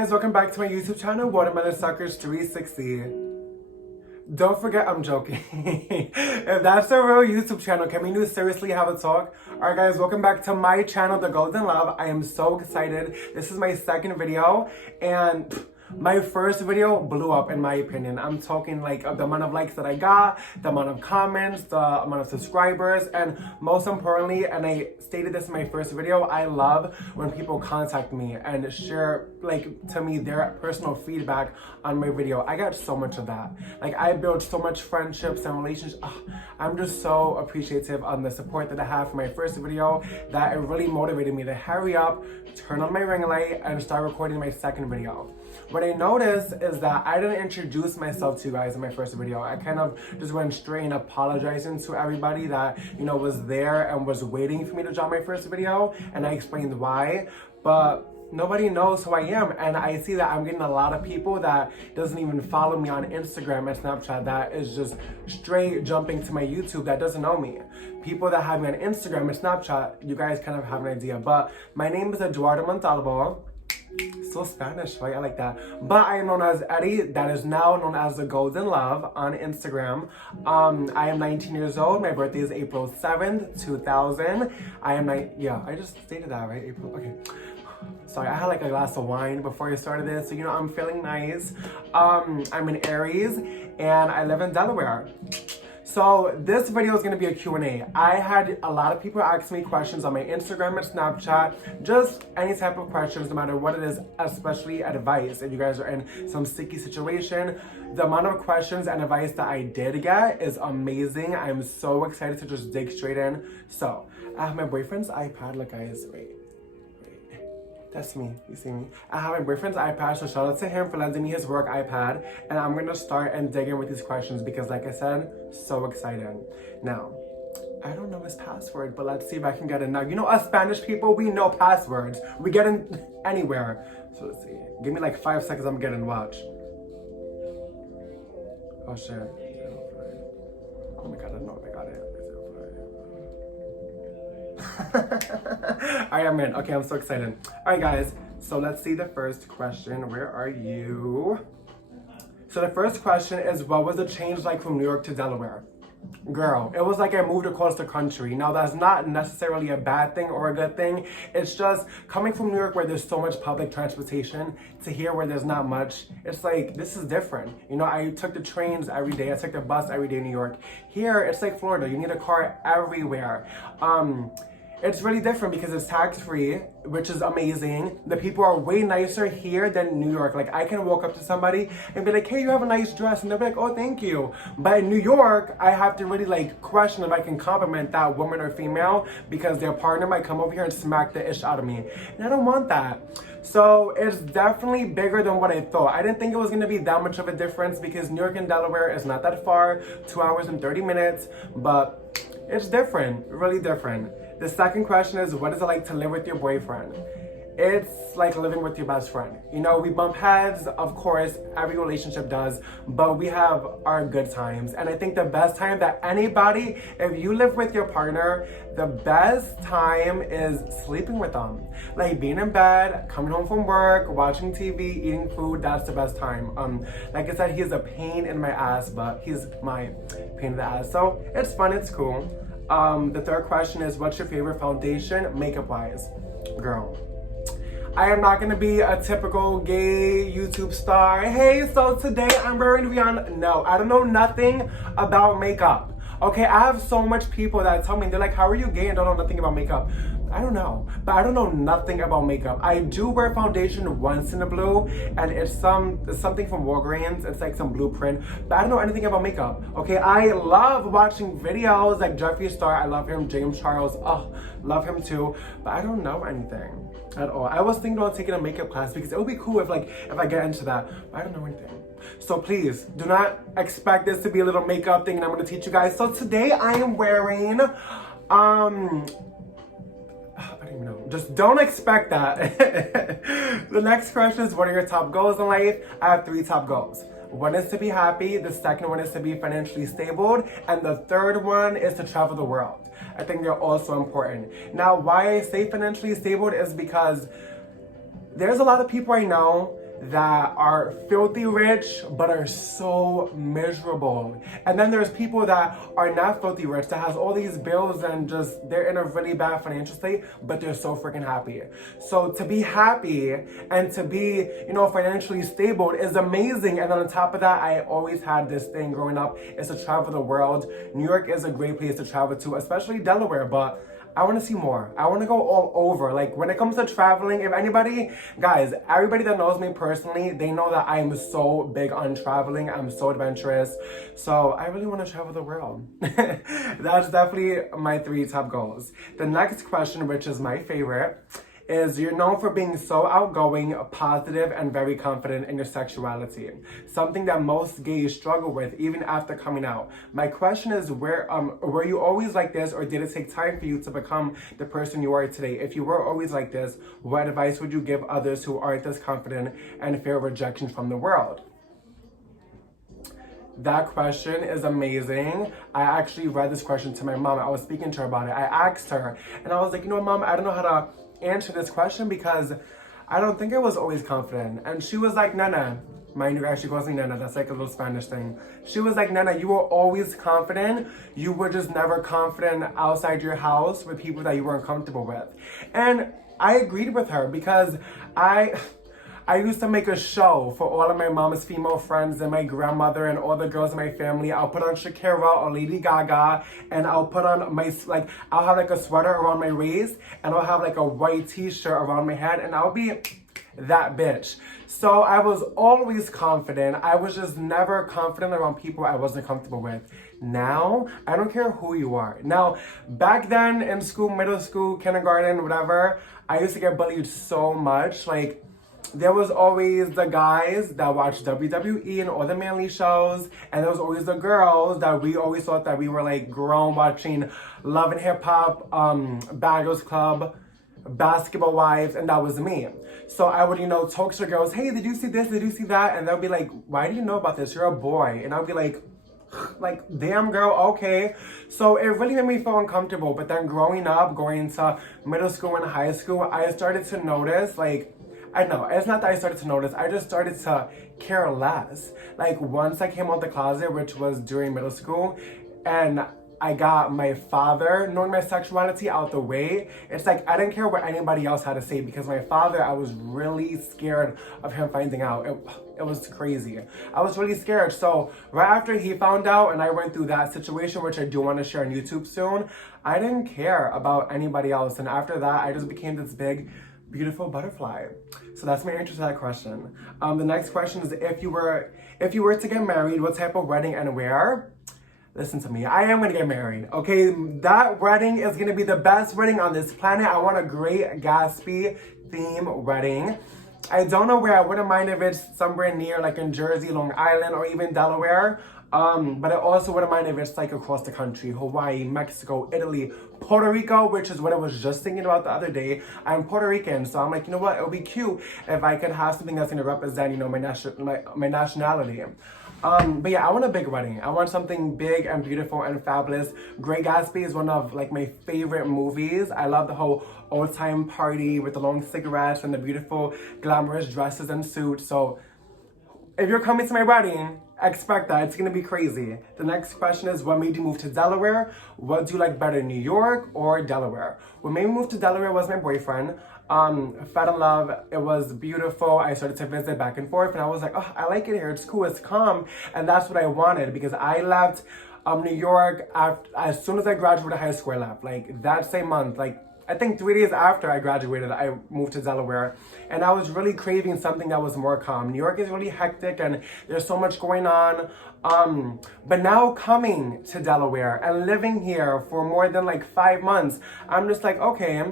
guys, welcome back to my YouTube channel, Watermelon Suckers 360. Don't forget, I'm joking. If that's a real YouTube channel, can we seriously have a talk? Alright guys, welcome back to my channel, The Golden Love. I am so excited. This is my second video, and my first video blew up in my opinion. I'm talking like the amount of likes that I got, the amount of comments, the amount of subscribers, and most importantly, and I stated this in my first video, I love when people contact me and share to me their personal feedback on my video. I got so much of that. Like, I built so much friendships and relationships. I'm just so appreciative on the support that I have for my first video that it really motivated me to hurry up, turn on my ring light, and start recording my second video. What I noticed is that I didn't introduce myself to you guys in my first video. I kind of just went straight in apologizing to everybody that, was there and was waiting for me to drop my first video, and I explained why, but nobody knows who I am, and I see that I'm getting a lot of people that doesn't even follow me on Instagram and Snapchat that is just straight jumping to my YouTube that doesn't know me. People that have me on Instagram and Snapchat, you guys kind of have an idea, but my name is Eduardo Montalvo. Still Spanish, right? I like that. But I am known as Eddie, that is now known as The Golden Love on Instagram. I am 19 years old. My birthday is April 7th, 2000. I just stated that, right? April, okay. Sorry, I had like a glass of wine before I started this, so I'm feeling nice. I'm an Aries, and I live in Delaware. So this video is going to be a Q&A. I had a lot of people ask me questions on my Instagram and Snapchat, just any type of questions, no matter what it is, especially advice. If you guys are in some sticky situation, the amount of questions and advice that I did get is amazing. I'm so excited to just dig straight in. So I have my boyfriend's iPad. Look guys, wait. That's me, you see me? I have my boyfriend's iPad, so shout out to him for lending me his work iPad. And I'm gonna start and dig in with these questions because like I said, so excited. Now, I don't know his password, but let's see if I can get it. Now, us Spanish people, we know passwords. We get in anywhere. So let's see. Give me like 5 seconds, I'm getting watch. Oh shit. Oh my god, I know I got it. Alright, I'm in. Okay, I'm so excited. Alright guys, so let's see the first question. Where are you? So the first question is, what was the change like from New York to Delaware? Girl, it was like I moved across the country. Now that's not necessarily a bad thing or a good thing. It's just coming from New York where there's so much public transportation to here where there's not much. It's like, this is different. I took the trains every day. I took the bus every day in New York. Here, it's like Florida. You need a car everywhere. It's really different because it's tax-free, which is amazing. The people are way nicer here than New York. Like, I can walk up to somebody and be like, hey, you have a nice dress. And they'll be like, oh, thank you. But in New York, I have to really question if I can compliment that woman or female because their partner might come over here and smack the ish out of me. And I don't want that. So it's definitely bigger than what I thought. I didn't think it was going to be that much of a difference because New York and Delaware is not that far, 2 hours and 30 minutes, but it's different, really different. The second question is, what is it like to live with your boyfriend? It's like living with your best friend. We bump heads, of course, every relationship does, but we have our good times. And I think the best time that anybody, if you live with your partner, the best time is sleeping with them. Like being in bed, coming home from work, watching TV, eating food, that's the best time. Like I said, he's a pain in my ass, but he's my pain in the ass. So it's fun, it's cool. The third question is, what's your favorite foundation, makeup-wise? Girl, I am not going to be a typical gay YouTube star. Hey, so today I'm wearing Rihanna. No, I don't know nothing about makeup. Okay, I have so much people that tell me, they're like, how are you gay and don't know nothing about makeup? I don't know, but I don't know nothing about makeup. I do wear foundation once in a blue, and it's something from Walgreens. It's like some blueprint, but I don't know anything about makeup. Okay, I love watching videos like Jeffree Star. I love him. James Charles, oh, love him too. But I don't know anything at all. I was thinking about taking a makeup class because it would be cool if I get into that. But I don't know anything. So please do not expect this to be a little makeup thing, and I'm gonna teach you guys. So today I am wearing I don't even know. Just don't expect that. The next question is, what are your top goals in life? I have 3 top goals. One is to be happy, the second one is to be financially stable, and the third one is to travel the world. I think they're also important. Now, why I say financially stable is because there's a lot of people I know that are filthy rich but are so miserable. And then there's people that are not filthy rich, that has all these bills and just they're in a really bad financial state, but they're so freaking happy. So to be happy and to be, financially stable is amazing. And on top of that, I always had this thing growing up is to travel the world. New York is a great place to travel to, especially Delaware, but I want to see more. I want to go all over. Like when it comes to traveling, if anybody, guys, everybody that knows me personally, they know that I am so big on traveling. I'm so adventurous. So I really want to travel the world. That's definitely my 3 top goals. The next question, which is my favorite, is you're known for being so outgoing, positive, and very confident in your sexuality. Something that most gays struggle with even after coming out. My question is, were you always like this, or did it take time for you to become the person you are today? If you were always like this, what advice would you give others who aren't as confident and fear rejection from the world? That question is amazing. I actually read this question to my mom. I was speaking to her about it. I asked her, and I was like, Mom, I don't know how to answer this question because I don't think I was always confident. And she was like, Nana, mind you, actually calls me Nana, that's like a little Spanish thing. She was like, Nana, you were always confident. You were just never confident outside your house with people that you weren't comfortable with. And I agreed with her because I used to make a show for all of my mom's female friends and my grandmother and all the girls in my family. I'll put on Shakira or Lady Gaga, and I'll put on I'll have like a sweater around my waist, and I'll have like a white t-shirt around my head, and I'll be that bitch. So I was always confident. I was just never confident around people I wasn't comfortable with. Now, I don't care who you are. Now, back then in school, middle school, kindergarten, whatever, I used to get bullied so much. Like, there was always the guys that watched WWE and all the manly shows, and there was always the girls that we always thought that we were like grown watching Love and Hip Hop, Bad Girls Club, Basketball Wives, and that was me. So I would, talk to girls, hey, did you see this? Did you see that? And they'll be like, why do you know about this? You're a boy. And I'll be like, damn girl, okay. So it really made me feel uncomfortable. But then growing up, going to middle school and high school, I started to notice, I know, it's not that I started to notice, I just started to care less. Like, once I came out the closet, which was during middle school, and I got my father knowing my sexuality out the way, it's like I didn't care what anybody else had to say, because my father, I was really scared of him finding out. It was crazy. I was really scared. So right after he found out and I went through that situation, which I do want to share on YouTube soon, I didn't care about anybody else. And after that, I just became this big, beautiful butterfly. So that's my answer to that question. The next question is, if you were to get married, what type of wedding and where? Listen to me, I am gonna get married, okay? That wedding is gonna be the best wedding on this planet. I want a Great Gatsby theme wedding. I don't know where. I wouldn't mind if it's somewhere near, like in Jersey, Long Island, or even Delaware. But I also wouldn't mind if it's like across the country, Hawaii, Mexico, Italy, Puerto Rico, which is what I was just thinking about the other day. I'm Puerto Rican, so I'm like, you know what? It would be cute if I could have something that's gonna represent, my nationality. But yeah, I want a big wedding. I want something big and beautiful and fabulous. Great Gatsby is one of my favorite movies. I love the whole old time party with the long cigarettes and the beautiful glamorous dresses and suits. So if you're coming to my wedding, expect that. It's gonna be crazy. The next question is, what made you move to Delaware? What do you like better, New York or Delaware? What made me move to Delaware was my boyfriend. Fell in love. It was beautiful. I started to visit back and forth, and I was like, oh, I like it here. It's cool. It's calm. And that's what I wanted, because I left New York as soon as I graduated high school. I left. Like that same month, I think 3 days after I graduated, I moved to Delaware, and I was really craving something that was more calm. New York is really hectic and there's so much going on. But now coming to Delaware and living here for more than 5 months, I'm just like, okay,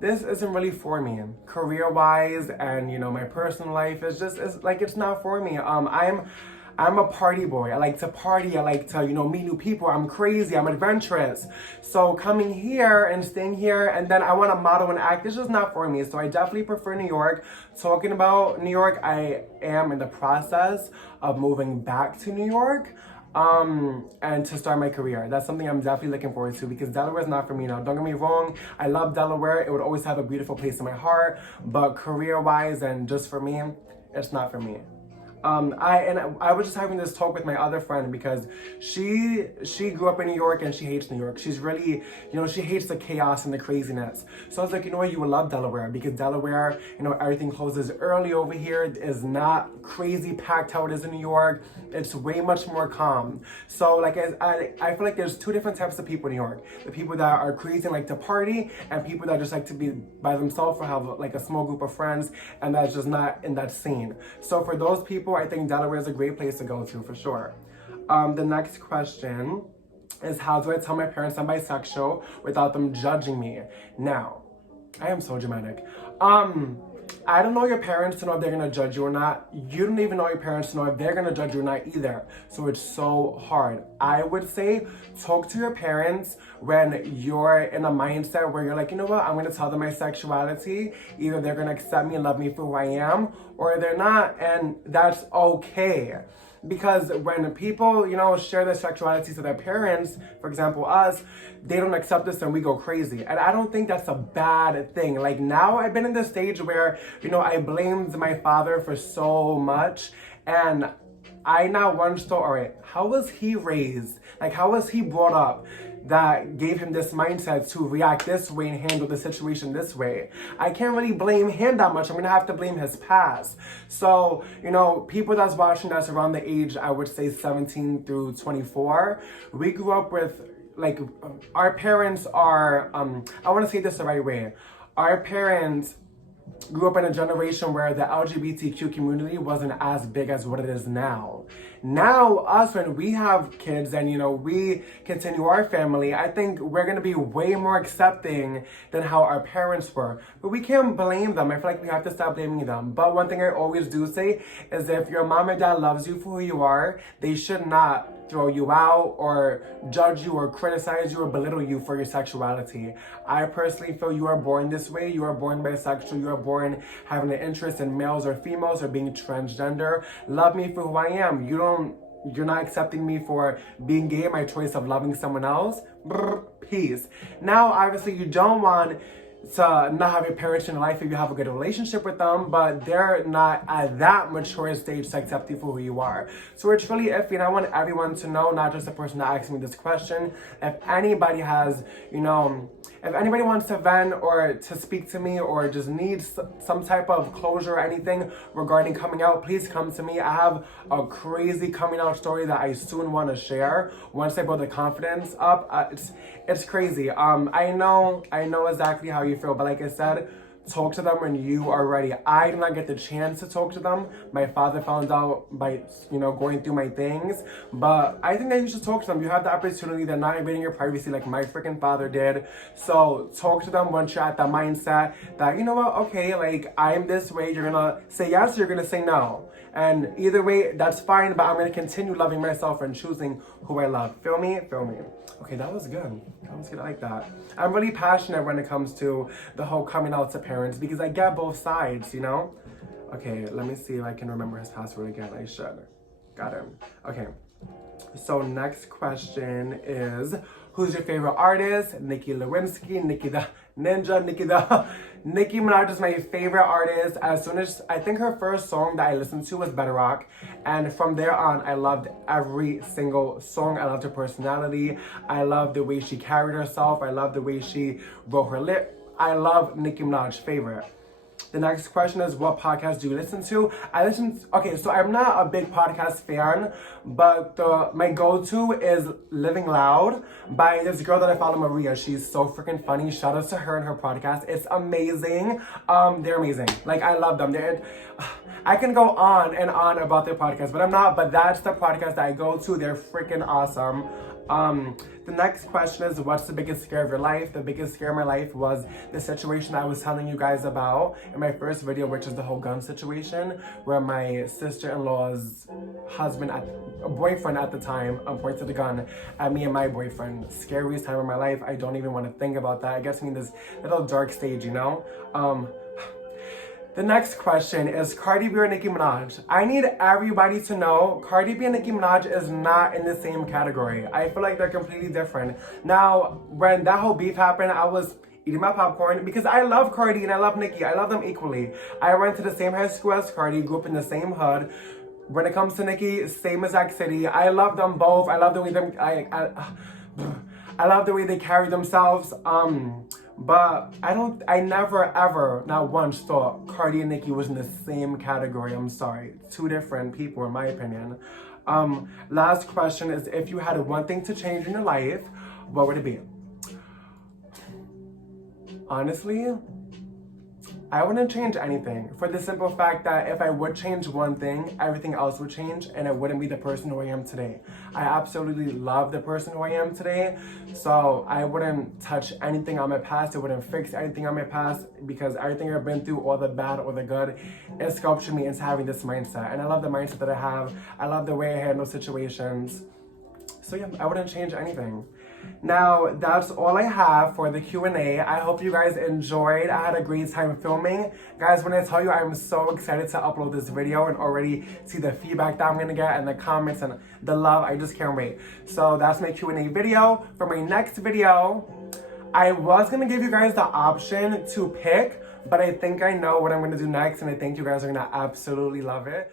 this isn't really for me. Career-wise and, my personal life is just, it's not for me. I'm a party boy. I like to party. I like to, meet new people. I'm crazy. I'm adventurous. So coming here and staying here, and then I want to model and act, it's just not for me. So I definitely prefer New York. Talking about New York, I am in the process of moving back to New York. And to start my career. That's something I'm definitely looking forward to, because Delaware is not for me now. Don't get me wrong, I love Delaware. It would always have a beautiful place in my heart, but career-wise and just for me, It's not for me. I was just having this talk with my other friend because she grew up in New York and she hates New York. She's really, she hates the chaos and the craziness. So I was like, you know what, you would love Delaware because Delaware, everything closes early over here. It is not crazy packed how it is in New York. It's way much more calm. So like I feel like there's two different types of people in New York. The people that are crazy and like to party, and people that just like to be by themselves or have like a small group of friends, and that's just not in that scene. So for those people, I think Delaware is a great place to go to for sure. The next question is, how do I tell my parents I'm bisexual without them judging me? Now, I am so dramatic. I don't know your parents to know if they're gonna judge you or not. You don't even know your parents to know if they're gonna judge you or not either. So it's so hard. I would say talk to your parents when you're in a mindset where you're like, you know what, I'm gonna tell them my sexuality. Either they're gonna accept me and love me for who I am, or they're not, and that's okay. Because when people, share their sexuality to their parents, for example, us, they don't accept us and we go crazy. And I don't think that's a bad thing. Like now I've been in this stage where, I blamed my father for so much. And I now wonder, all right, how was he raised? Like how was he brought up that gave him this mindset to react this way and handle the situation this way? I can't really blame him that much. I'm gonna have to blame his past. So, people that's watching us around the age, I would say 17 through 24, we grew up with, like, our parents are, I wanna say this the right way. Our parents grew up in a generation where the LGBTQ community wasn't as big as what it is now. Now, us, when we have kids and, we continue our family, I think we're going to be way more accepting than how our parents were. But we can't blame them. I feel like we have to stop blaming them. But one thing I always do say is if your mom and dad loves you for who you are, they should not throw you out or judge you or criticize you or belittle you for your sexuality. I personally feel you are born this way. You are born bisexual. You are born having an interest in males or females or being transgender. Love me for who I am. You're not accepting me for being gay, my choice of loving someone else. Brr, peace. Now, obviously, you don't want to not have your parents in your life if you have a good relationship with them, but they're not at that mature stage to accept you for who you are. So it's really iffy, and I want everyone to know, not just the person that asked me this question, if anybody has, if anybody wants to vent or to speak to me or just needs some type of closure or anything regarding coming out, please come to me. I have a crazy coming out story that I soon want to share. Once I build the confidence up, it's crazy. I know exactly how you feel, but like I said, talk to them when you are ready. I did not get the chance to talk to them. My father found out by, going through my things. But I think that you should talk to them. You have the opportunity. They're not invading your privacy like my freaking father did. So talk to them once you're at that mindset that, you know what, okay, like I'm this way. You're gonna say yes, or you're gonna say no. And either way, that's fine, but I'm gonna continue loving myself and choosing who I love. Feel me? Feel me. Okay, that was good. That was good. I like that. I'm really passionate when it comes to the whole coming out to parents because I get both sides, Okay, let me see if I can remember his password again. I should. Got him. Okay. So next question is, who's your favorite artist? Nicki Lewinsky, Nicki the Ninja, Nicki Minaj is my favorite artist. As soon as, I think her first song that I listened to was Better Rock. And from there on, I loved every single song. I loved her personality. I loved the way she carried herself. I loved the way she wrote her lip. I love Nicki Minaj, favorite. The next question is, what podcast do you listen to? Okay, so I'm not a big podcast fan, but my go-to is Living Loud by this girl that I follow, Maria. She's so freaking funny. Shout out to her and her podcast. It's amazing. They're amazing. Like, I love them. I can go on and on about their podcast, but I'm not. But that's the podcast that I go to. They're freaking awesome. The next question is, what's the biggest scare of your life? The biggest scare of my life was the situation I was telling you guys about in my first video, which is the whole gun situation, where my sister-in-law's boyfriend at the time, pointed the gun at me and my boyfriend. Scariest time of my life. I don't even want to think about that. It gets me in this little dark stage, The next question is Cardi B or Nicki Minaj? I need everybody to know Cardi B and Nicki Minaj is not in the same category. I feel like they're completely different. Now, when that whole beef happened, I was eating my popcorn because I love Cardi and I love Nicki. I love them equally. I went to the same high school as Cardi, grew up in the same hood. When it comes to Nicki, same exact city. I love them both. I love the way I love the way they carry themselves. But I never ever, not once, thought Cardi and Nicki was in the same category. I'm sorry. Two different people, in my opinion. Last question is, if you had one thing to change in your life, what would it be? Honestly, I wouldn't change anything, for the simple fact that if I would change one thing, everything else would change and it wouldn't be the person who I am today. I absolutely love the person who I am today, so I wouldn't touch anything on my past. I wouldn't fix anything on my past because everything I've been through, all the bad or the good, it sculpted me into having this mindset. And I love the mindset that I have. I love the way I handle situations. So yeah, I wouldn't change anything. Now, that's all I have for the Q&A. I hope you guys enjoyed. I had a great time filming. Guys, when I tell you I'm so excited to upload this video and already see the feedback that I'm going to get and the comments and the love, I just can't wait. So that's my Q&A video. For my next video, I was going to give you guys the option to pick, but I think I know what I'm going to do next and I think you guys are going to absolutely love it.